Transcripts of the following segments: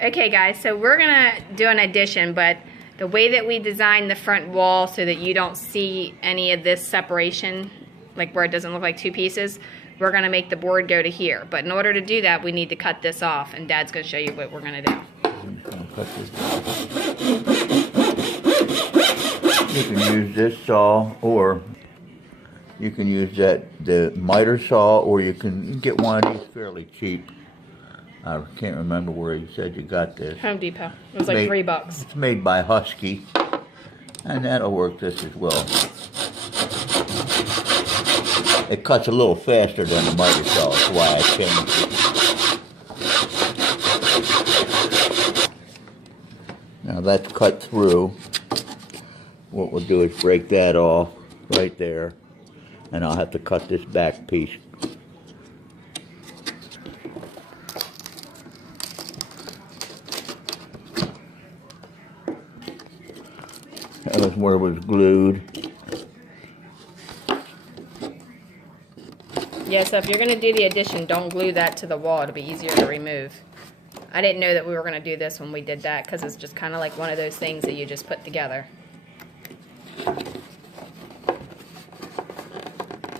Okay guys, so we're gonna do an addition, but the way that we designed the front wall so that you don't see any of this separation, like where it doesn't look like two pieces, we're gonna make the board go to here. But in order to do that, we need to cut this off, and Dad's gonna show you what we're gonna do. You can use this saw, or you can use the miter saw, or you can get one of these fairly cheap. I can't remember where you said you got this. Home Depot. It was like $3. It's made by Husky, and that'll work just as well. It cuts a little faster than the miter saw. That's why I changed it. Now that's cut through. What we'll do is break that off right there, and I'll have to cut this back piece. That was where it was glued. Yeah, so if you're going to do the addition, don't glue that to the wall. It'll be easier to remove. I didn't know that we were going to do this when we did that, because it's just kind of like one of those things that you just put together.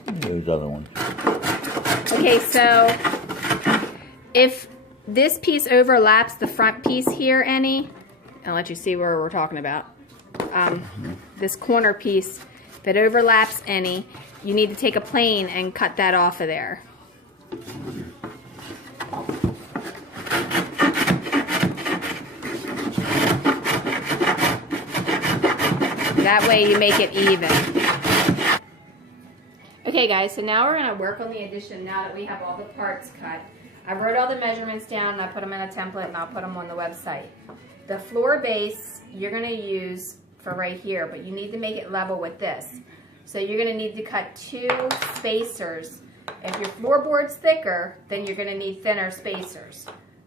Those other ones. Okay, so if this piece overlaps the front piece here any, I'll let you see where we're talking about. This corner piece that overlaps any, you need to take a plane and cut that off of there. That way you make it even. Okay guys, so now we're going to work on the addition now that we have all the parts cut. I wrote all the measurements down and I put them in a template and I'll put them on the website. The floor base you're going to use for right here, but you need to make it level with this. So you're going to need to cut 2 spacers. If your floorboard's thicker, then you're going to need thinner spacers.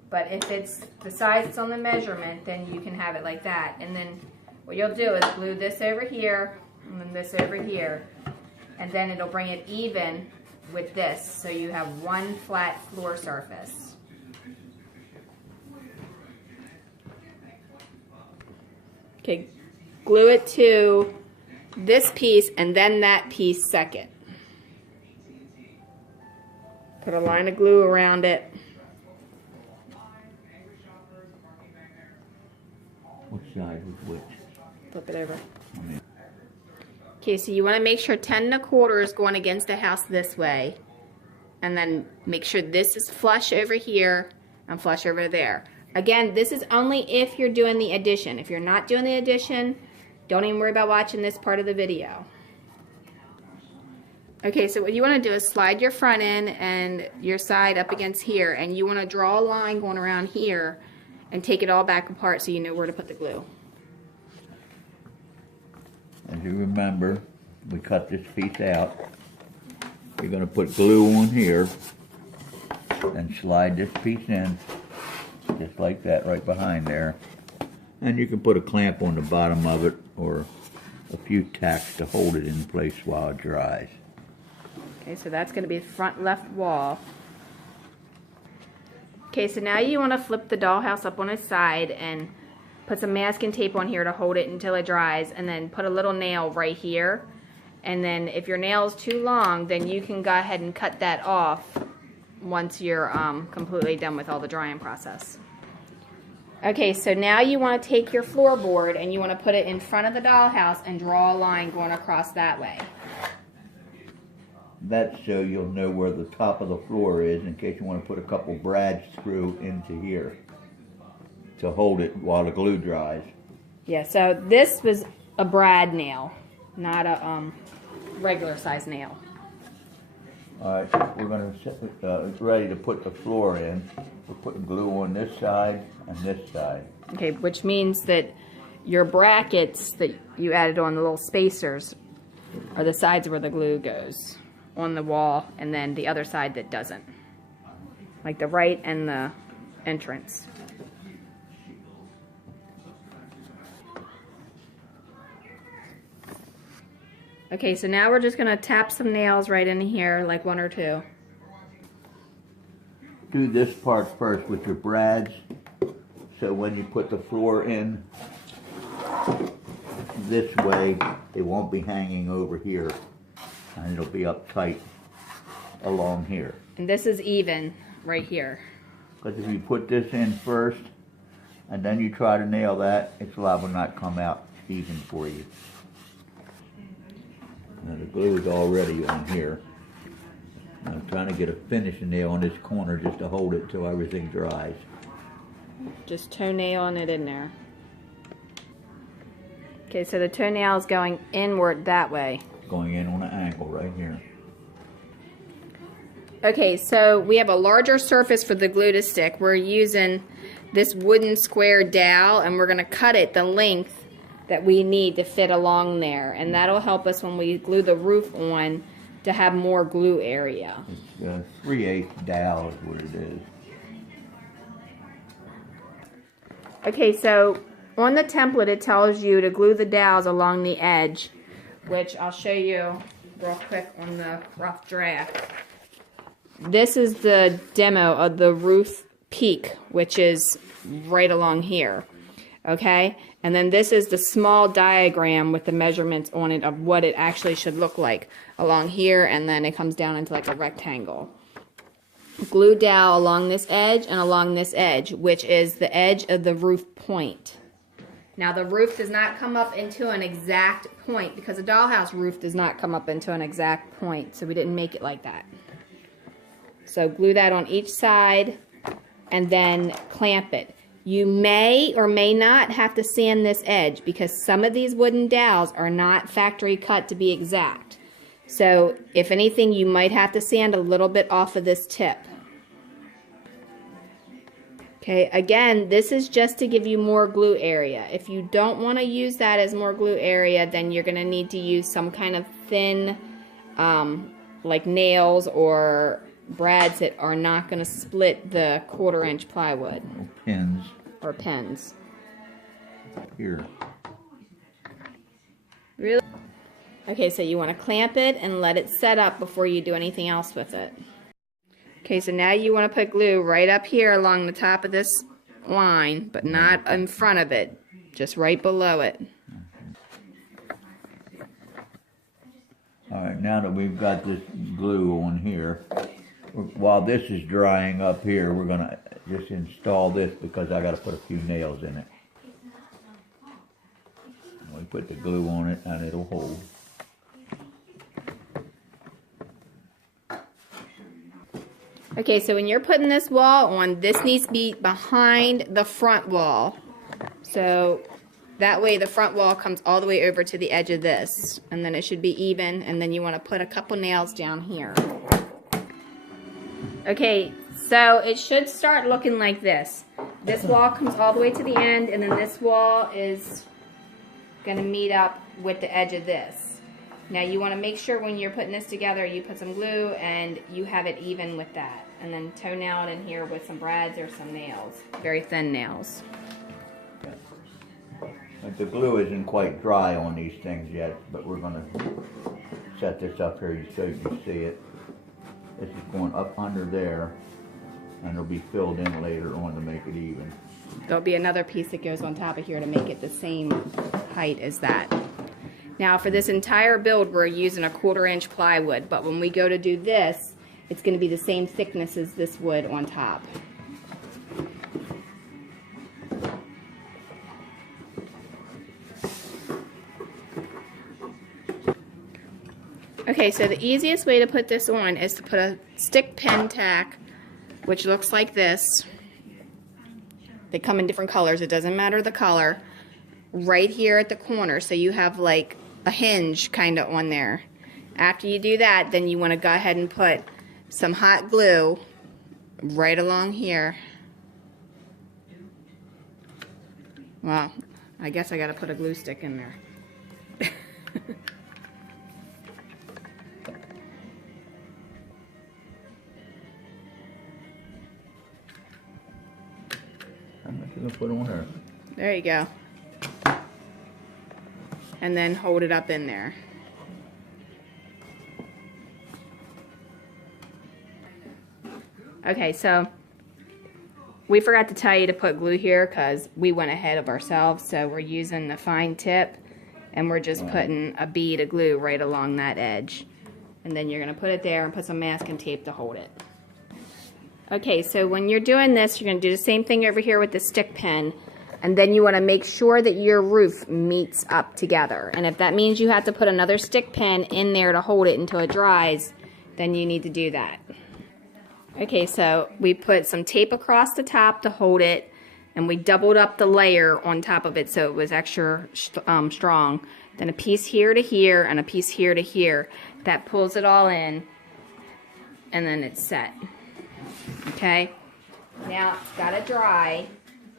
But if it's the size that's on the measurement, then you can have it like that. And then what you'll do is glue this over here and then this over here. And then it'll bring it even with this, so you have one flat floor surface. Okay, glue it to this piece and then that piece second. Put a line of glue around it. Which side was which? Flip it over. Okay, so you want to make sure 10 1/4 is going against the house this way. And then make sure this is flush over here and flush over there. Again, this is only if you're doing the addition. If you're not doing the addition, don't even worry about watching this part of the video. Okay, so what you want to do is slide your front in and your side up against here, and you want to draw a line going around here and take it all back apart so you know where to put the glue. As you remember, we cut this piece out. You're going to put glue on here and slide this piece in just like that right behind there. And you can put a clamp on the bottom of it or a few tacks to hold it in place while it dries. Okay, so that's going to be the front left wall. Okay, so now you want to flip the dollhouse up on its side and put some masking tape on here to hold it until it dries, and then put a little nail right here. And then if your nail is too long, then you can go ahead and cut that off once you're completely done with all the drying process. Okay, so now you want to take your floorboard and you want to put it in front of the dollhouse and draw a line going across that way. That's so you'll know where the top of the floor is in case you want to put a couple brads through into here to hold it while the glue dries. Yeah, so this was a brad nail, not a regular size nail. Alright, we're going to get ready to put the floor in. We're putting glue on this side and this side. Okay, which means that your brackets that you added on, the little spacers, are the sides where the glue goes on the wall, and then the other side that doesn't. Like the right and the entrance. Okay, so now we're just going to tap some nails right in here, like 1 or 2. Do this part first with your brads so when you put the floor in this way, it won't be hanging over here, and it'll be up tight along here. And this is even right here. Because if you put this in first, and then you try to nail that, it's liable to not come out even for you. Now the glue is already on here. I'm trying to get a finishing nail on this corner just to hold it till everything dries. Just toenailing it in there. Okay, so the toenail is going inward that way. Going in on an angle right here. Okay, so we have a larger surface for the glue to stick. We're using this wooden square dowel, and we're going to cut it the length that we need to fit along there. And that'll help us when we glue the roof on to have more glue area. It's a 3/8 dowel is what it is. Okay, so on the template it tells you to glue the dowels along the edge, which I'll show you real quick on the rough draft. This is the demo of the roof peak, which is right along here. Okay, and then this is the small diagram with the measurements on it of what it actually should look like along here, and then it comes down into like a rectangle. Glue dowel along this edge and along this edge, which is the edge of the roof point. Now the roof does not come up into an exact point because a dollhouse roof does not come up into an exact point, so we didn't make it like that. So glue that on each side and then clamp it. You may or may not have to sand this edge because some of these wooden dowels are not factory cut to be exact. So if anything, you might have to sand a little bit off of this tip. Okay, again, this is just to give you more glue area. If you don't want to use that as more glue area, then you're going to need to use some kind of thin, like nails or brads that are not going to split the 1/4-inch plywood. Or pins. Or pins. Here. Really? Okay, so you want to clamp it and let it set up before you do anything else with it. Okay, so now you want to put glue right up here along the top of this line, but not in front of it, just right below it. Alright, now that we've got this glue on here, while this is drying up here, we're going to just install this because I got to put a few nails in it. We put the glue on it and it'll hold. Okay, so when you're putting this wall on, this needs to be behind the front wall. So that way the front wall comes all the way over to the edge of this. And then it should be even, and then you want to put a couple nails down here. Okay, so it should start looking like this. This wall comes all the way to the end, and then this wall is going to meet up with the edge of this. Now you want to make sure when you're putting this together, you put some glue and you have it even with that. And then toenail it in here with some brads or some nails, very thin nails. But the glue isn't quite dry on these things yet, but we're going to set this up here so you can see it. This is going up under there, and it'll be filled in later on to make it even. There'll be another piece that goes on top of here to make it the same height as that. Now for this entire build, we're using a 1/4-inch plywood, but when we go to do this, it's going to be the same thickness as this wood on top. Okay, so the easiest way to put this on is to put a stick pin tack, which looks like this. They come in different colors, it doesn't matter the color, right here at the corner, so you have like a hinge kind of on there. After you do that, then you want to go ahead and put some hot glue right along here. Well, I guess I got to put a glue stick in there. How much you gonna put on her? There you go. And then hold it up in there. Okay, so we forgot to tell you to put glue here because we went ahead of ourselves. So we're using the fine tip and we're just putting a bead of glue right along that edge. And then you're going to put it there and put some masking tape to hold it. Okay, so when you're doing this, you're going to do the same thing over here with the stick pin. And then you want to make sure that your roof meets up together. And if that means you have to put another stick pin in there to hold it until it dries, then you need to do that. Okay, so we put some tape across the top to hold it, and we doubled up the layer on top of it so it was extra strong. Then a piece here to here and a piece here to here. That pulls it all in, and then it's set. Okay, now it's got to dry,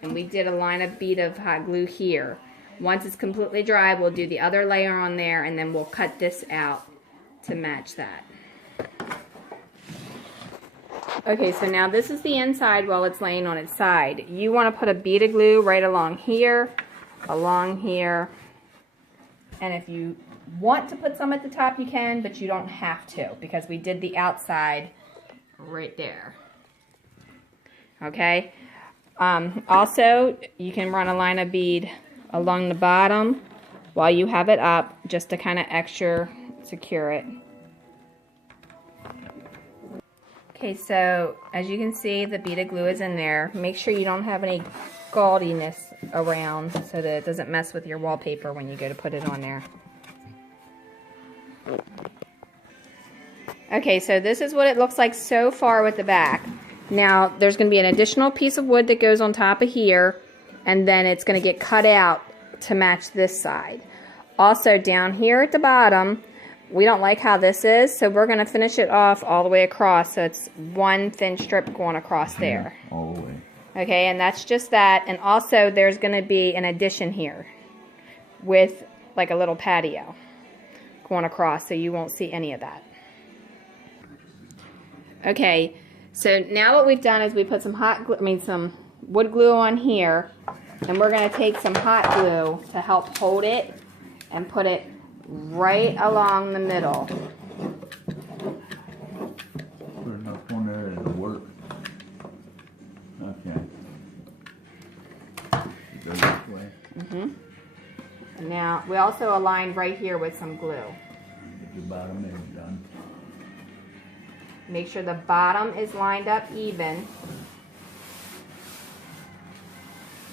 and we did a line of bead of hot glue here. Once it's completely dry, we'll do the other layer on there, and then we'll cut this out to match that. Okay, so now this is the inside while it's laying on its side. You want to put a bead of glue right along here, and if you want to put some at the top, you can, but you don't have to because we did the outside right there. Okay. Also, you can run a line of bead along the bottom while you have it up, just to kind of extra secure it. Okay, so as you can see, the bead of glue is in there. Make sure you don't have any gaudiness around so that it doesn't mess with your wallpaper when you go to put it on there. Okay, so this is what it looks like so far with the back. Now, there's going to be an additional piece of wood that goes on top of here, and then it's going to get cut out to match this side. Also, down here at the bottom, we don't like how this is, so we're going to finish it off all the way across, so it's one thin strip going across there. All the way. Okay, and that's just that. And also, there's going to be an addition here with like a little patio going across, so you won't see any of that. Okay, so now what we've done is we put some some wood glue on here, and we're going to take some hot glue to help hold it and put it right along the middle. Put enough on there to work. Okay. Go this way. And now we also aligned right here with some glue. Get your bottom edge done. Make sure the bottom is lined up even.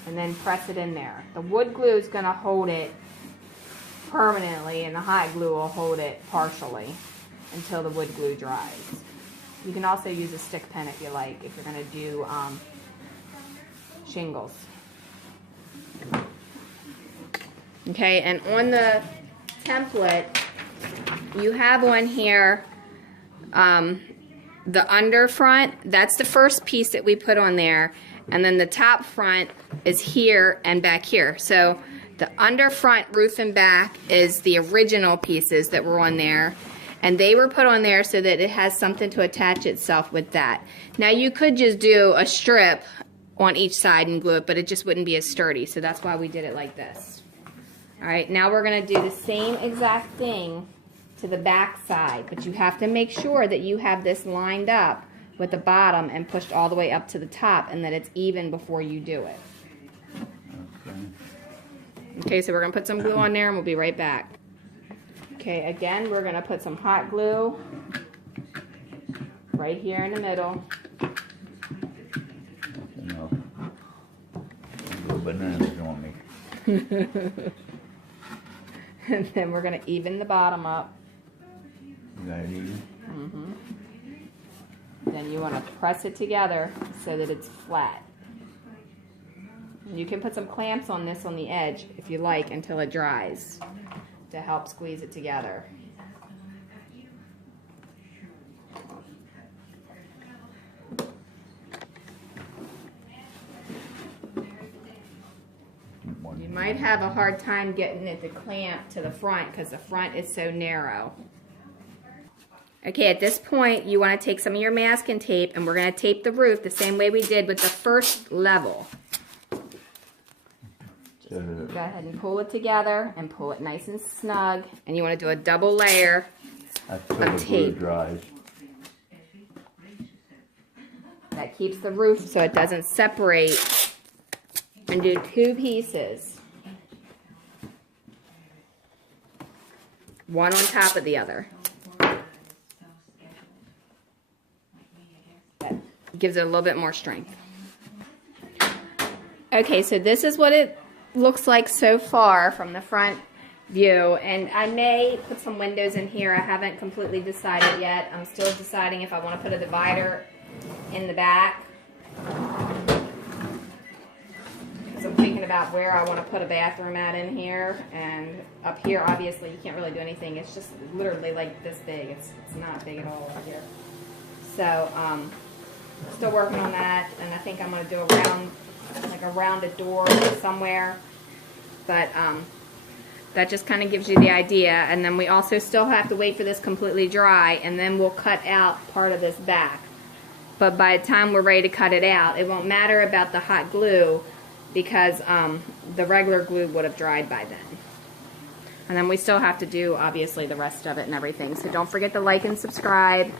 And then press it in there. The wood glue is going to hold it permanently, and the hot glue will hold it partially until the wood glue dries. You can also use a stick pen if you like, if you're going to do shingles. Okay, and on the template, you have on here the under front. That's the first piece that we put on there, and then the top front is here and back here. So the under front roof and back is the original pieces that were on there, and they were put on there so that it has something to attach itself with that. Now you could just do a strip on each side and glue it, but it just wouldn't be as sturdy, so that's why we did it like this. Alright, now we're going to do the same exact thing to the back side, but you have to make sure that you have this lined up with the bottom and pushed all the way up to the top, and that it's even before you do it. Okay, so we're going to put some glue on there and we'll be right back. Okay, again, we're going to put some hot glue right here in the middle. Enough. Little bananas on me. And then we're going to even the bottom up. You got it even? Then you want to press it together so that it's flat. And you can put some clamps on this on the edge if you like until it dries to help squeeze it together. You might have a hard time getting it to clamp to the front because the front is so narrow. Okay, at this point you want to take some of your masking tape, and we're going to tape the roof the same way we did with the first level. Go ahead and pull it together and pull it nice and snug, and you want to do a double layer of tape. Dries. That keeps the roof so it doesn't separate, and do 2 pieces. One on top of the other. That gives it a little bit more strength. Okay, so this is what it looks like so far from the front view, and I may put some windows in here. I haven't completely decided yet. I'm still deciding if I want to put a divider in the back, because I'm thinking about where I want to put a bathroom at in here. And up here, obviously, you can't really do anything. It's just literally like this big. It's not big at all over here. So, still working on that, and I think I'm going to do a rounded door somewhere. But that just kind of gives you the idea. And then we also still have to wait for this completely dry, and then we'll cut out part of this back. But by the time we're ready to cut it out, it won't matter about the hot glue, because the regular glue would have dried by then. And then we still have to do, obviously, the rest of it and everything. So don't forget to like and subscribe,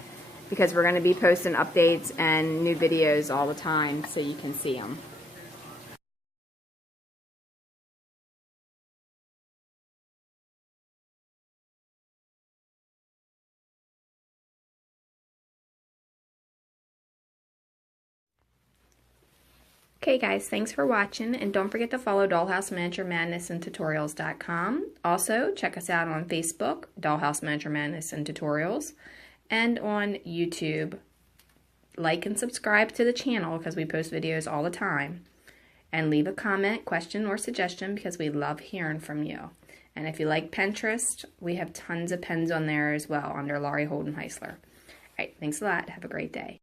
because we're going to be posting updates and new videos all the time so you can see them. Okay guys, thanks for watching, and don't forget to follow Dollhouse Miniature Madness and Tutorials.com. Also, check us out on Facebook, Dollhouse Miniature Madness and Tutorials, and on YouTube. Like and subscribe to the channel, because we post videos all the time. And leave a comment, question, or suggestion, because we love hearing from you. And if you like Pinterest, we have tons of pens on there as well under Laurie Holden Heisler. Alright, thanks a lot. Have a great day.